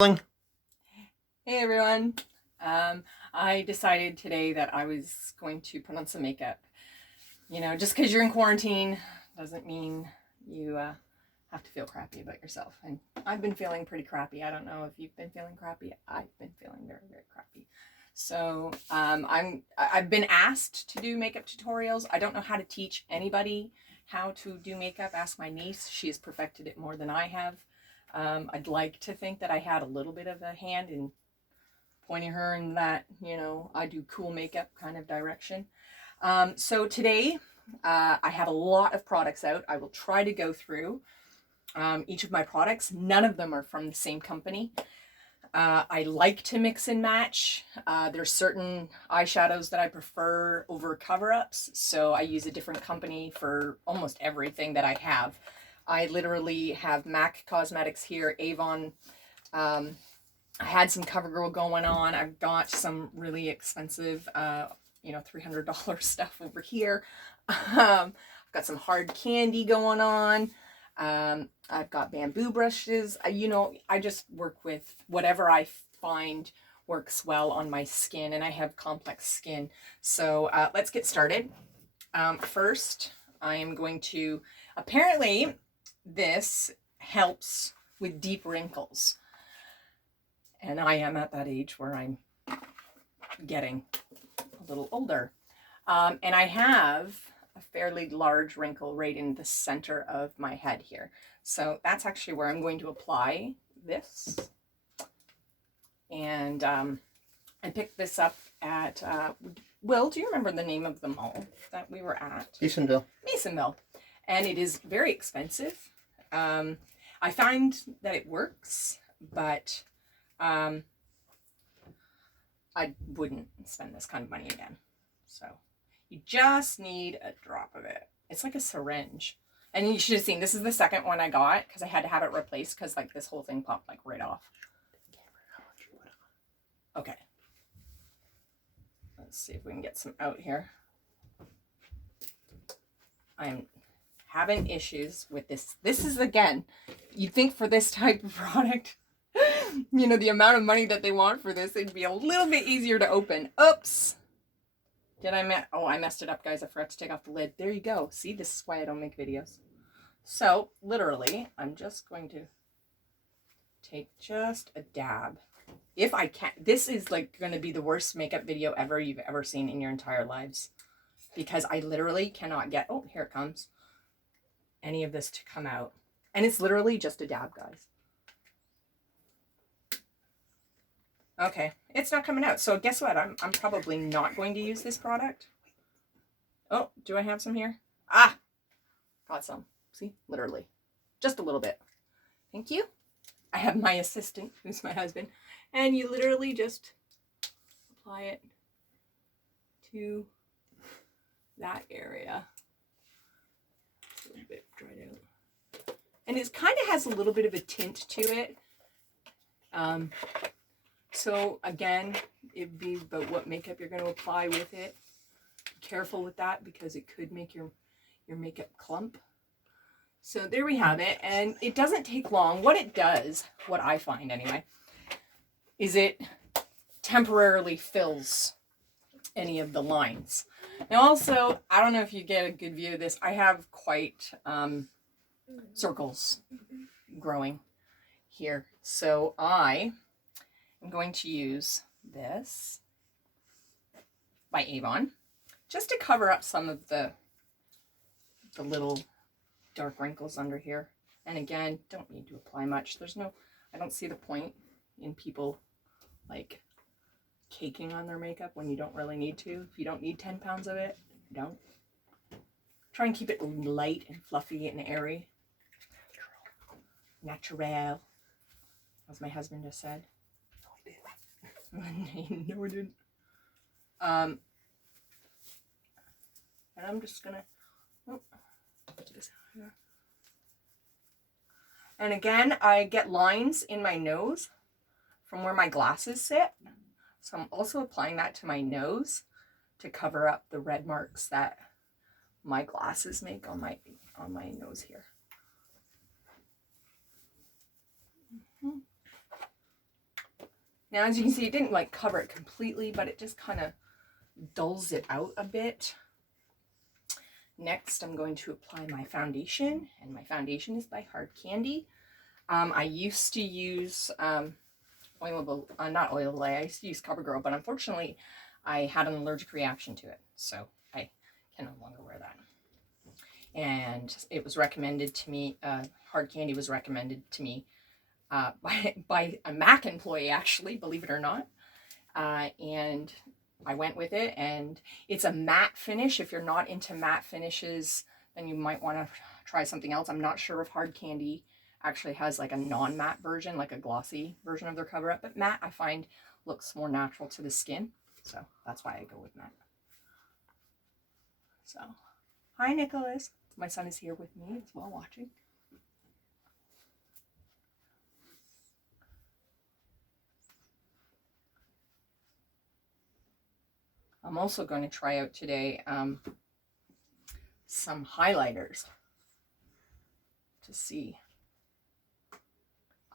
Hey everyone. I decided today that I was going to put on some makeup. You know, just because you're in quarantine doesn't mean you have to feel crappy about yourself. And I've been feeling pretty crappy. I don't know if you've been feeling crappy. I've been feeling very, very crappy. So I've been asked to do makeup tutorials. I don't know how to teach anybody how to do makeup. Ask my niece. She has perfected it more than I have. I'd like to think that I had a little bit of a hand in pointing her in that, I do cool makeup kind of direction. So today, I have a lot of products out. I will try to go through each of my products. None of them are from the same company. I like to mix and match. There's certain eyeshadows that I prefer over cover-ups, so I use a different company for almost everything that I have. I literally have MAC Cosmetics here, Avon. I had some CoverGirl going on. I've got some really expensive, $300 stuff over here. I've got some hard candy going on. I've got bamboo brushes. I just work with whatever I find works well on my skin, and I have complex skin. So let's get started. First, I am going to, apparently this helps with deep wrinkles. And I am at that age where I'm getting a little older. And I have a fairly large wrinkle right in the center of my head here. So that's actually where I'm going to apply this. And I picked this up at, Will, do you remember the name of the mall that we were at? Masonville. And it is very expensive. I find that it works, but I wouldn't spend this kind of money again. So you just need a drop of it. It's like a syringe. And you should have seen, this is the second one I got because I had to have it replaced because like this whole thing popped like right off. Okay. Let's see if we can get some out here. I'm having issues with this. This is, again, you'd think for this type of product, the amount of money that they want for this, it'd be a little bit easier to open. Oops. I messed it up, guys. I forgot to take off the lid. There you go. See, this is why I don't make videos. So, literally, I'm just going to take just a dab. If I can. This is like going to be the worst makeup video ever you've ever seen in your entire lives. Because I literally cannot get, oh, here it comes, any of this to come out. And it's literally just a dab, guys. Okay, it's not coming out. So guess what? I'm probably not going to use this product. Oh, do I have some here? Ah, got some. See, literally, just a little bit. Thank you. I have my assistant, who's my husband, and you literally just apply it to that area. A little bit dried out. And it kind of has a little bit of a tint to it. So again, it'd be about what makeup you're going to apply with it. Be careful with that because it could make your makeup clump. So there we have it. And it doesn't take long. What it does, what I find anyway, is it temporarily fills any of the lines. Now also, I don't know if you get a good view of this. I have quite circles growing here. So I'm going to use this by Avon just to cover up some of the little dark wrinkles under here. And again, don't need to apply much. I don't see the point in people like caking on their makeup when you don't really need to. If you don't need 10 pounds of it, don't. Try and keep it light and fluffy and airy. Natural. As my husband just said. No, I didn't. And I'm just gonna put this here. And again, I get lines in my nose from where my glasses sit. So I'm also applying that to my nose to cover up the red marks that my glasses make on my nose here. Now, as you can see, it didn't like cover it completely, but it just kind of dulls it out a bit. Next, I'm going to apply my foundation, and my foundation is by Hard Candy. I used to use not Oil Lay, I used to use CoverGirl, but unfortunately I had an allergic reaction to it, so I can no longer wear that. And it was recommended to me, Hard Candy was recommended to me by a MAC employee, actually, believe it or not. And I went with it, and it's a matte finish. If you're not into matte finishes, then you might want to try something else. I'm not sure if Hard Candy actually has like a non-matte version, like a glossy version of their cover up, but matte I find looks more natural to the skin, so that's why I go with matte. So, hi Nicholas. My son is here with me as well, watching. I'm also going to try out today some highlighters to see.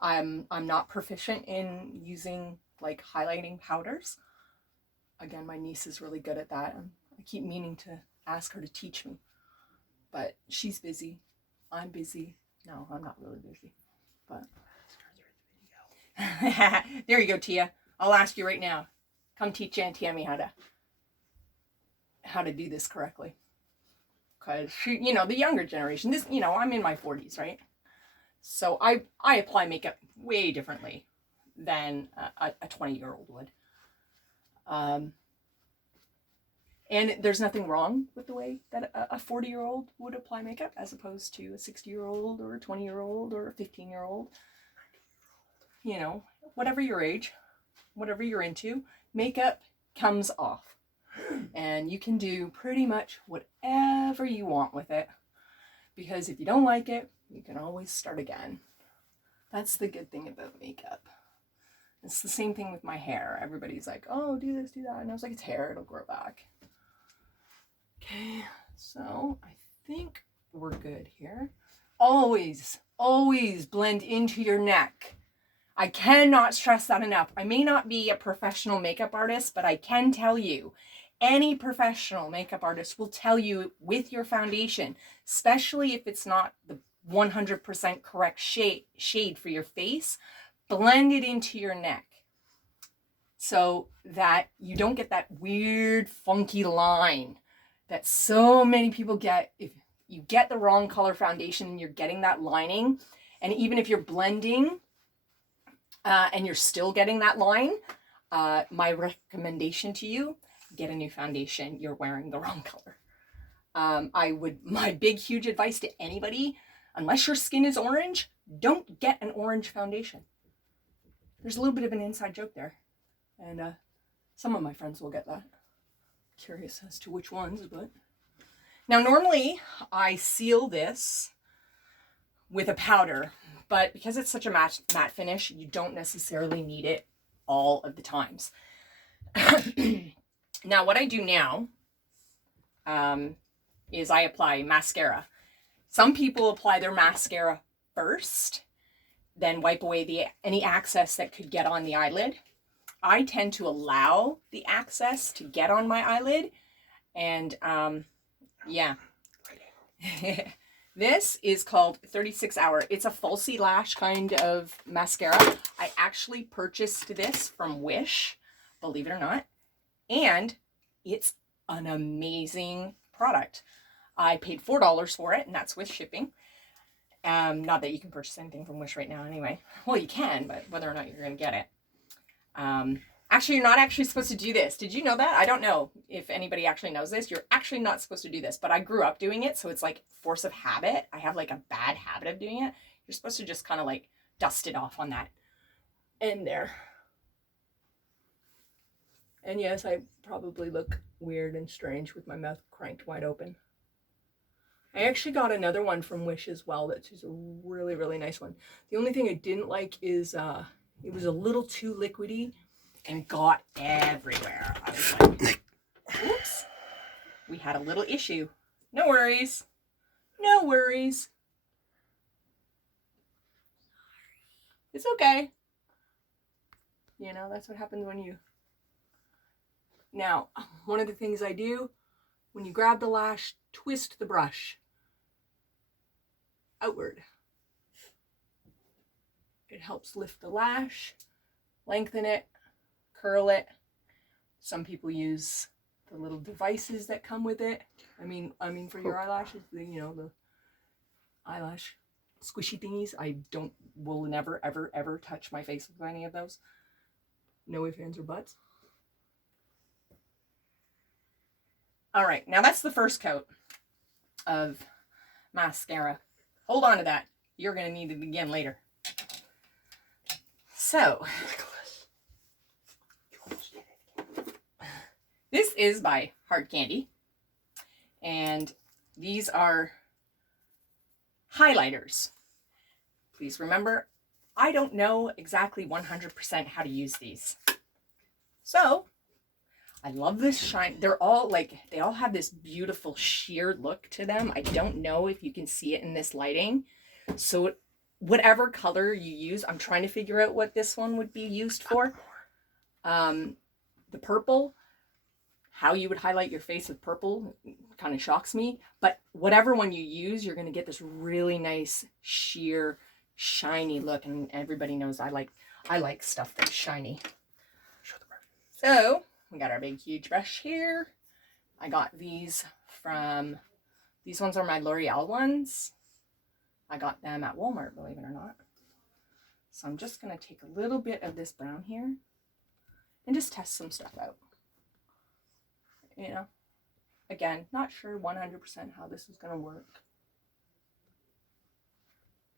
I'm not proficient in using like highlighting powders. Again, my niece is really good at that. I keep meaning to ask her to teach me, but she's busy. I'm busy. No, I'm not really busy, but there you go, Tia. I'll ask you right now. Come teach Aunt Tammy how to do this correctly. Because she, you know, the younger generation, this, you know, I'm in my 40s, right? So I apply makeup way differently than a 20-year-old would. And there's nothing wrong with the way that a 40-year-old would apply makeup as opposed to a 60-year-old or a 20-year-old or a 15-year-old. You know, whatever your age, whatever you're into, makeup comes off. And you can do pretty much whatever you want with it. Because if you don't like it, you can always start again. That's the good thing about makeup. It's the same thing with my hair. Everybody's like, oh, do this, do that. And I was like, it's hair, it'll grow back. Okay, so I think we're good here. Always, always blend into your neck. I cannot stress that enough. I may not be a professional makeup artist, but I can tell you, any professional makeup artist will tell you with your foundation, especially if it's not the 100% correct shade for your face, blend it into your neck so that you don't get that weird, funky line that so many people get. If you get the wrong color foundation and you're getting that lining, and even if you're blending and you're still getting that line, my recommendation to you, get a new foundation. You're wearing the wrong color. My big, huge advice to anybody, unless your skin is orange, don't get an orange foundation. There's a little bit of an inside joke there. And some of my friends will get that. Curious as to which ones, but... Now, normally, I seal this with a powder, but because it's such a matte finish, you don't necessarily need it all of the times. Now, what I do now is I apply mascara. Some people apply their mascara first, then wipe away any excess that could get on the eyelid. I tend to allow the excess to get on my eyelid, and yeah. This is called 36 Hour. It's a falsy lash kind of mascara. I actually purchased this from Wish, believe it or not, and it's an amazing product. I paid $4 for it, and that's with shipping. Not that you can purchase anything from Wish right now anyway. Well, you can, but whether or not you're going to get it. Actually, you're not actually supposed to do this. Did you know that? I don't know if anybody actually knows this. You're actually not supposed to do this, but I grew up doing it, so it's like force of habit. I have like a bad habit of doing it. You're supposed to just kind of like dust it off on that end there. And yes, I probably look weird and strange with my mouth cranked wide open. I actually got another one from Wish as well. That's just a really, really nice one. The only thing I didn't like is it was a little too liquidy and got everywhere. I was like, oops, we had a little issue. No worries. No worries. It's okay. You know, that's what happens when you... Now, one of the things I do, when you grab the lash, twist the brush outward. It helps lift the lash, lengthen it, curl it. Some people use the little devices that come with it. I mean for your eyelashes, you know, the eyelash squishy thingies. I will never, ever, ever touch my face with any of those. No ifs, ands, or buts. All right, now that's the first coat of mascara. Hold on to that. You're going to need it again later. So, this is by Hard Candy. And these are highlighters. Please remember, I don't know exactly 100% how to use these. So, I love this shine. They're all like, they all have this beautiful sheer look to them. I don't know if you can see it in this lighting. So whatever color you use, I'm trying to figure out what this one would be used for. The purple, how you would highlight your face with purple kind of shocks me. But whatever one you use, you're going to get this really nice, sheer, shiny look. And everybody knows I like stuff that's shiny. So we got our big, huge brush here. I got these from, these ones are my L'Oreal ones. I got them at Walmart, believe it or not. So I'm just going to take a little bit of this brown here and just test some stuff out. You know, again, not sure 100% how this is going to work.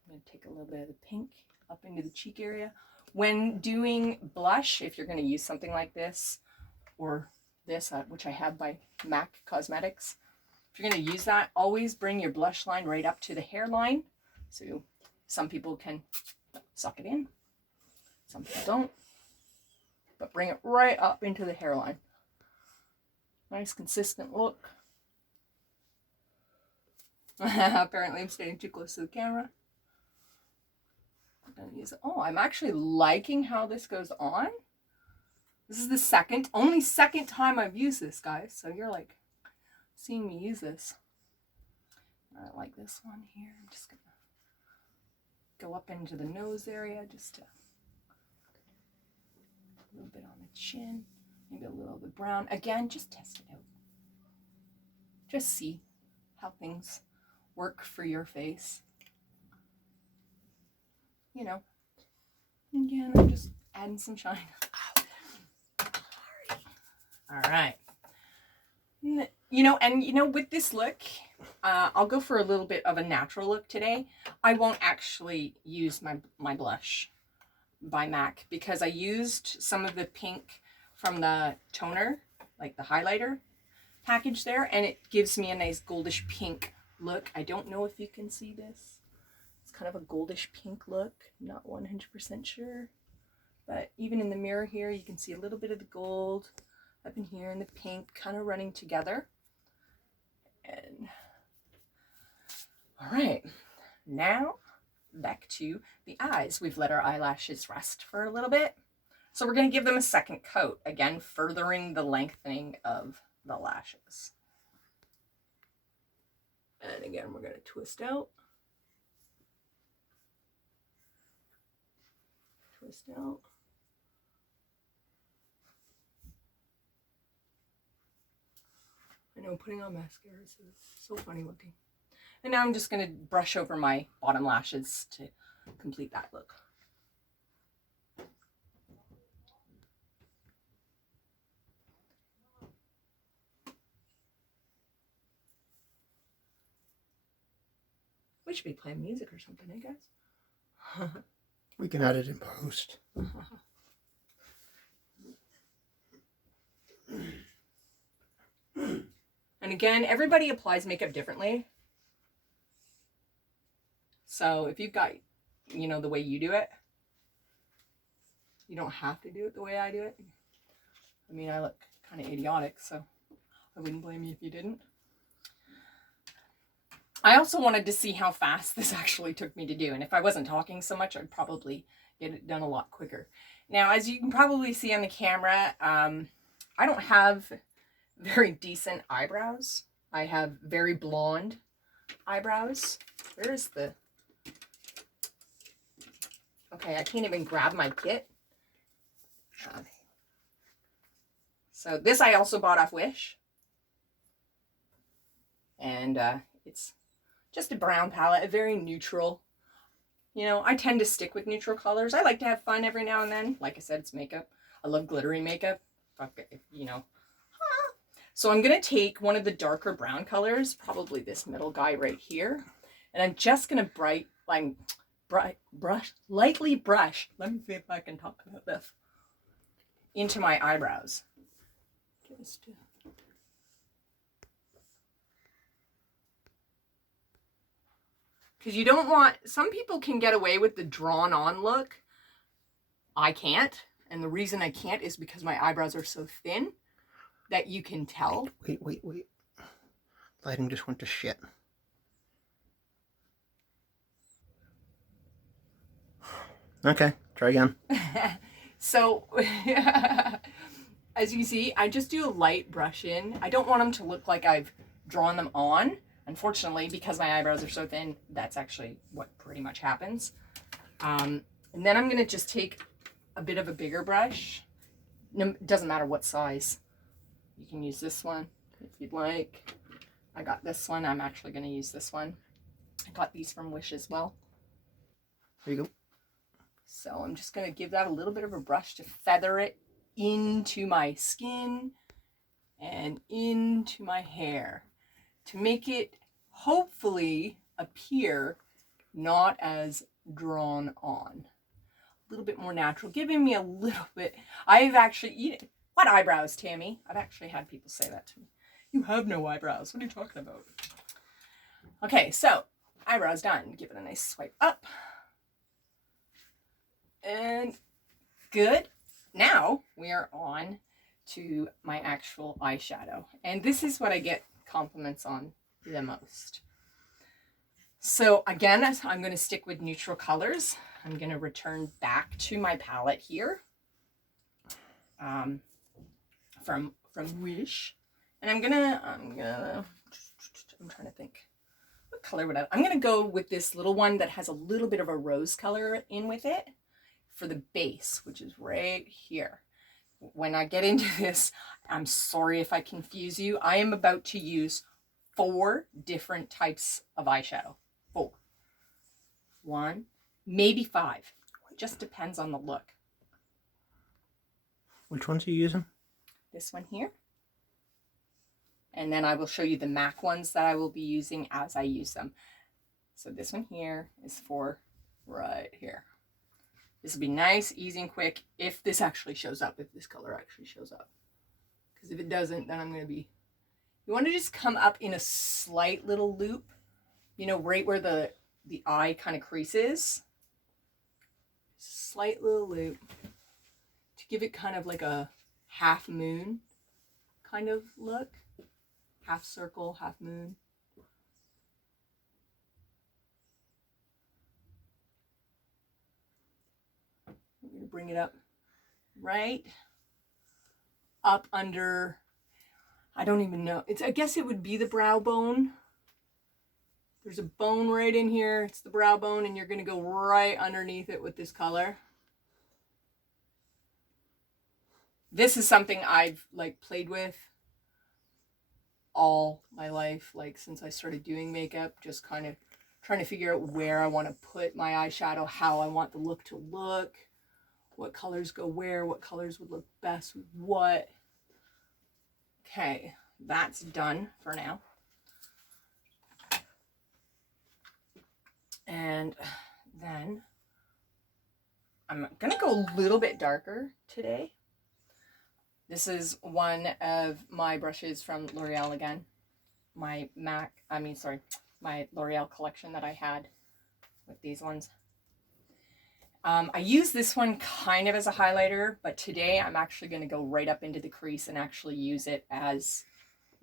I'm going to take a little bit of the pink up into the cheek area. When doing blush, if you're going to use something like this, or this, which I have by MAC Cosmetics, if you're going to use that, always bring your blush line right up to the hairline. So some people can suck it in, some people don't, but bring it right up into the hairline. Nice consistent look. Apparently I'm staying too close to the camera. I'm gonna use it. Oh, I'm actually liking how this goes on. This is the only second time I've used this, guys. So you're like seeing me use this. I like this one here. I'm just gonna go up into the nose area, just a little bit on the chin, maybe a little bit brown. Again, just test it out. Just see how things work for your face. You know, again, I'm just adding some shine. All right. You know, with this look, I'll go for a little bit of a natural look today. I won't actually use my blush by MAC because I used some of the pink from the toner, like the highlighter package there, and it gives me a nice goldish pink look. I don't know if you can see this. It's kind of a goldish pink look. I'm not 100% sure. But even in the mirror here, you can see a little bit of the gold up in here and the pink kind of running together. And all right, now back to the eyes. We've let our eyelashes rest for a little bit. So we're going to give them a second coat, again, furthering the lengthening of the lashes. And again, we're going to twist out. Twist out. I know putting on mascara is so funny looking. And now I'm just going to brush over my bottom lashes to complete that look. We should be playing music or something, I guess. We can add it in post. And again, everybody applies makeup differently. So if you've got, you know, the way you do it, you don't have to do it the way I do it. I mean, I look kind of idiotic, so I wouldn't blame you if you didn't. I also wanted to see how fast this actually took me to do. And if I wasn't talking so much, I'd probably get it done a lot quicker. Now, as you can probably see on the camera, I don't have very decent eyebrows. I have very blonde eyebrows. Where is the... Okay, I can't even grab my kit. So this I also bought off Wish. And it's just a brown palette, a very neutral. You know, I tend to stick with neutral colors. I like to have fun every now and then. Like I said, it's makeup. I love glittery makeup. You know. So I'm going to take one of the darker brown colors, probably this middle guy right here. And I'm just going to lightly brush. Let me see if I can talk about this. Into my eyebrows. Because you don't want, some people can get away with the drawn on look. I can't. And the reason I can't is because my eyebrows are so thin that you can tell. Wait. Lighting just went to shit. Okay, try again. So, as you see, I just do a light brush in. I don't want them to look like I've drawn them on. Unfortunately, because my eyebrows are so thin, that's actually what pretty much happens. And then I'm going to just take a bit of a bigger brush. No, it doesn't matter what size. You can use this one if you'd like. I got this one. I'm actually going to use this one. I got these from Wish as well. There you go. So I'm just going to give that a little bit of a brush to feather it into my skin and into my hair to make it hopefully appear not as drawn on. A little bit more natural, giving me a little bit. I've actually, what eyebrows, Tammy? I've actually had people say that to me. You have no eyebrows. What are you talking about? Okay, so eyebrows done. Give it a nice swipe up. And good. Now we are on to my actual eyeshadow. And this is what I get compliments on the most. So again, I'm going to stick with neutral colors. I'm going to return back to my palette here from Wish. And I'm trying to think. What color would I'm going to go with this little one that has a little bit of a rose color in with it for the base, which is right here. When I get into this, I'm sorry if I confuse you. I am about to use 4 different types of eyeshadow. 4. 1, maybe 5. It just depends on the look. Which ones are you using? This one here. And then I will show you the MAC ones that I will be using as I use them. So this one here is for right here. This will be nice, easy, and quick if this actually shows up, if this color actually shows up. Because if it doesn't, then I'm going to be... You want to just come up in a slight little loop, you know, right where the eye kind of creases. Slight little loop to give it kind of like a half moon kind of look. Half circle, half moon. I'm going to bring it up right up under, I don't even know. I guess it would be the brow bone. There's a bone right in here. It's the brow bone, and you're going to go right underneath it with this color. This is something I've played with all my life, since I started doing makeup, just kind of trying to figure out where I want to put my eyeshadow, how I want the look to look, what colors go where, what colors would look best with what. Okay, that's done for now. And then I'm going to go a little bit darker today. This is one of my brushes from L'Oreal again. My L'Oreal collection that I had with these ones. I use this one kind of as a highlighter, but today I'm actually going to go right up into the crease and actually use it as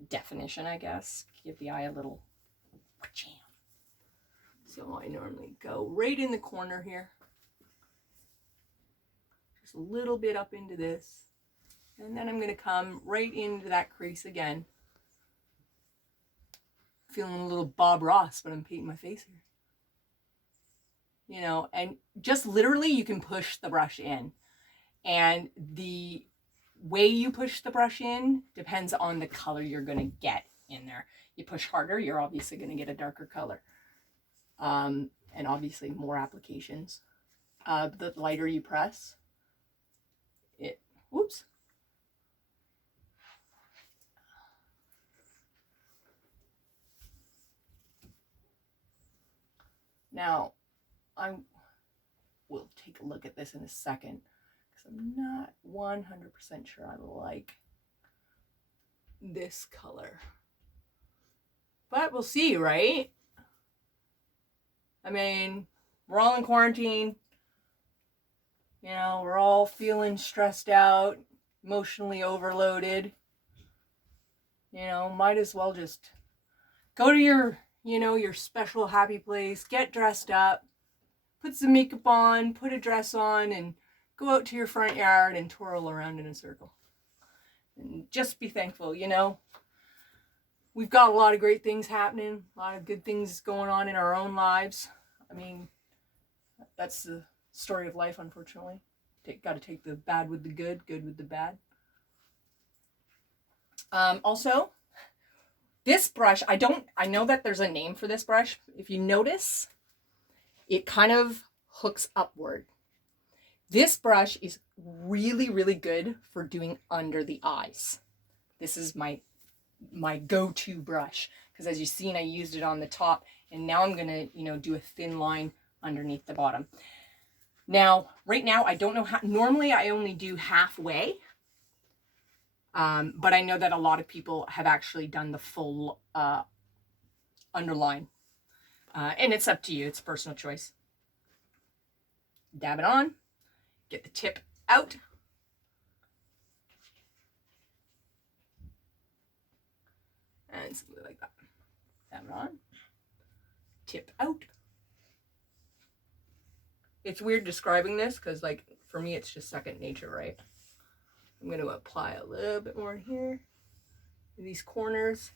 definition, I guess. Give the eye a little jam. So I normally go right in the corner here. just a little bit up into this. And then I'm going to come right into that crease again. Feeling a little Bob Ross, but I'm painting my face here. You know, and just literally you can push the brush in. And the way you push the brush in depends on the color you're going to get in there. You push harder, you're obviously going to get a darker color. And obviously more applications. The lighter you press, whoops. Now, we'll take a look at this in a second because I'm not 100% sure I like this color. But we'll see, right? I mean, we're all in quarantine. You know, we're all feeling stressed out, emotionally overloaded. You know, might as well just go to your, you know, your special happy place, get dressed up, put some makeup on, put a dress on, and go out to your front yard and twirl around in a circle. And just be thankful, you know. We've got a lot of great things happening, a lot of good things going on in our own lives. I mean, that's the story of life, unfortunately. Got to take the bad with the good with the bad. Also, this brush, I know that there's a name for this brush. If you notice, it kind of hooks upward. This brush is really, really good for doing under the eyes. This is my go-to brush because as you've seen, I used it on the top and now I'm gonna, you know, do a thin line underneath the bottom. Now, right now, I don't know how, normally I only do halfway, but I know that a lot of people have actually done the full underline, and it's up to you, it's personal choice. Dab it on, get the tip out. And something like that. Dab it on, tip out. It's weird describing this because, like, for me, it's just second nature, right? I'm going to apply a little bit more here. These corners.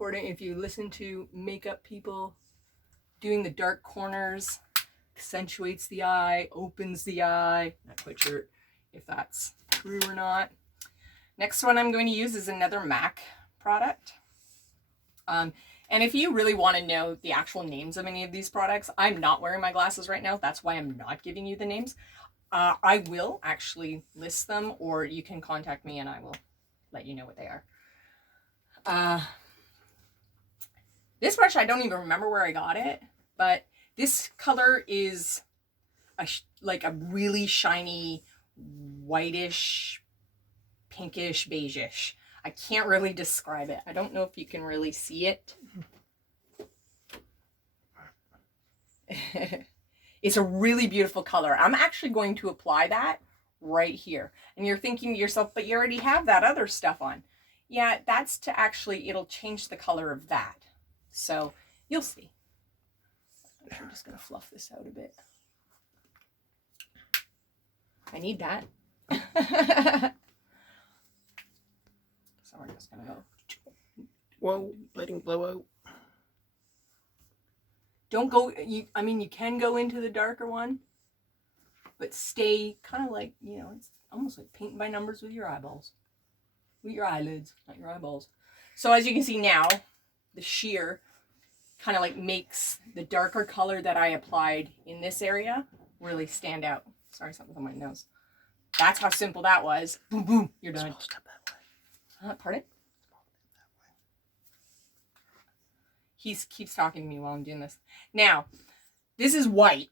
If you listen to makeup people, doing the dark corners accentuates the eye, opens the eye. Not quite sure if that's true or not. Next one I'm going to use is another MAC product. And if you really want to know the actual names of any of these products, I'm not wearing my glasses right now. That's why I'm not giving you the names. I will actually list them, or you can contact me and I will let you know what they are. This brush, I don't even remember where I got it, but this color is like a really shiny, whitish, pinkish, beigeish. I can't really describe it. I don't know if you can really see it. It's a really beautiful color. I'm actually going to apply that right here. And you're thinking to yourself, but you already have that other stuff on. Yeah, that's to actually, it'll change the color of that. So you'll see. I'm just going to fluff this out a bit. I need that. So we're just going to go. Whoa, letting blow out. Don't go, you can go into the darker one, but stay kind of like, you know, it's almost like painting by numbers with your eyeballs. With your eyelids, not your eyeballs. So as you can see now, the sheer kind of like makes the darker color that I applied in this area really stand out. Sorry, something's on my nose. That's how simple that was. Boom, boom, you're done. Small step that way. Pardon? He keeps talking to me while I'm doing this. Now, this is white.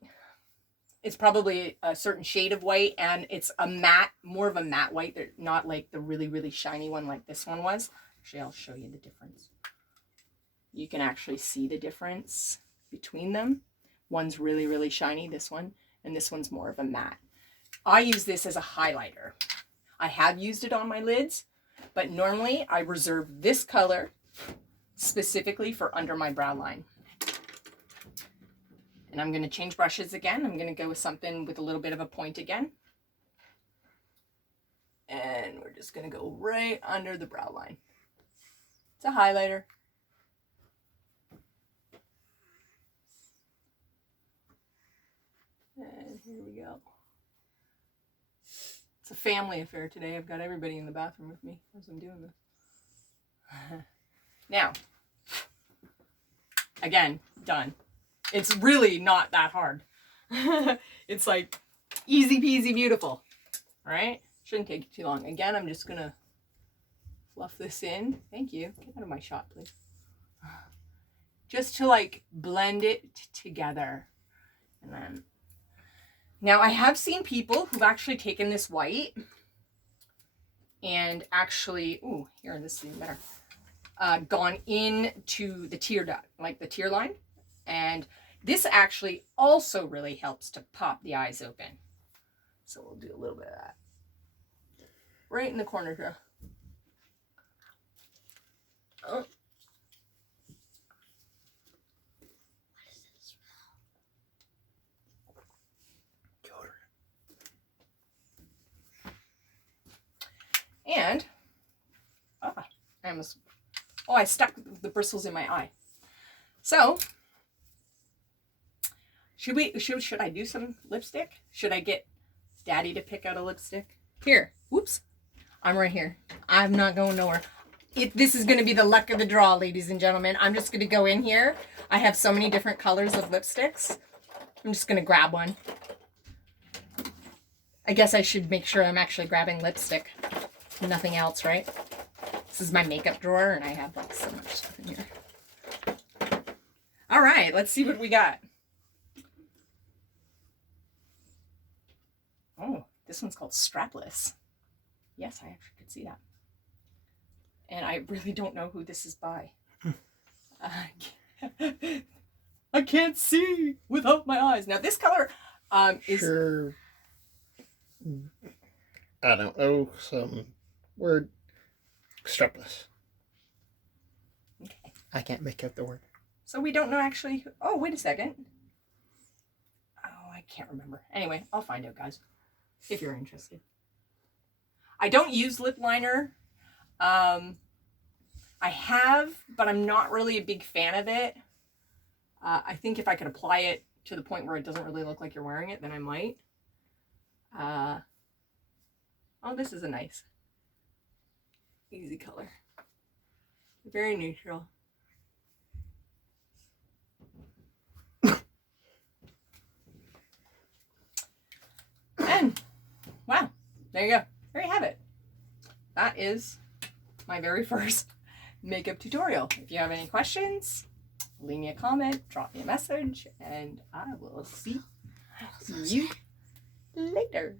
It's probably a certain shade of white, and it's a matte, more of a matte white. They're not like the really, really shiny one like this one was. Actually, I'll show you the difference. You can actually see the difference between them. One's really, really shiny, this one, and this one's more of a matte. I use this as a highlighter. I have used it on my lids, but normally I reserve this color specifically for under my brow line. And I'm going to change brushes again. I'm going to go with something with a little bit of a point again. And we're just going to go right under the brow line. It's a highlighter. And here we go. It's a family affair today. I've got everybody in the bathroom with me as I'm doing this. Now, again, done. It's really not that hard. It's like easy peasy beautiful. All right? Shouldn't take too long. Again, I'm just gonna fluff this in. Thank you. Get out of my shot, please. Just to like blend it together. And then, now I have seen people who've actually taken this white and actually, ooh, here, this is even better, gone into the tear duct, like the tear line. And this actually also really helps to pop the eyes open. So we'll do a little bit of that. Right in the corner here. Oh. And, I stuck the bristles in my eye. So, should I do some lipstick? Should I get Daddy to pick out a lipstick? Here, whoops, I'm right here. I'm not going nowhere. This is going to be the luck of the draw, ladies and gentlemen. I'm just going to go in here. I have so many different colors of lipsticks. I'm just going to grab one. I guess I should make sure I'm actually grabbing lipstick. Nothing else, right? This is my makeup drawer, and I have like so much stuff in here. All right, let's see what we got. Oh, this one's called Strapless. Yes, I actually could see that. And I really don't know who this is by. I can't see without my eyes. Now, this color is... Sure. I don't know. Some word. Strapless. Okay. I can't make out the word. So we don't know actually... Oh, wait a second. Oh, I can't remember. Anyway, I'll find out, guys, if you're interested. I don't use lip liner. I have, but I'm not really a big fan of it. I think if I could apply it to the point where it doesn't really look like you're wearing it, then I might. Oh, this is a nice, easy color. Very neutral. And, wow, there you go. There you have it. That is my very first makeup tutorial. If you have any questions, leave me a comment, drop me a message, and I will see you later.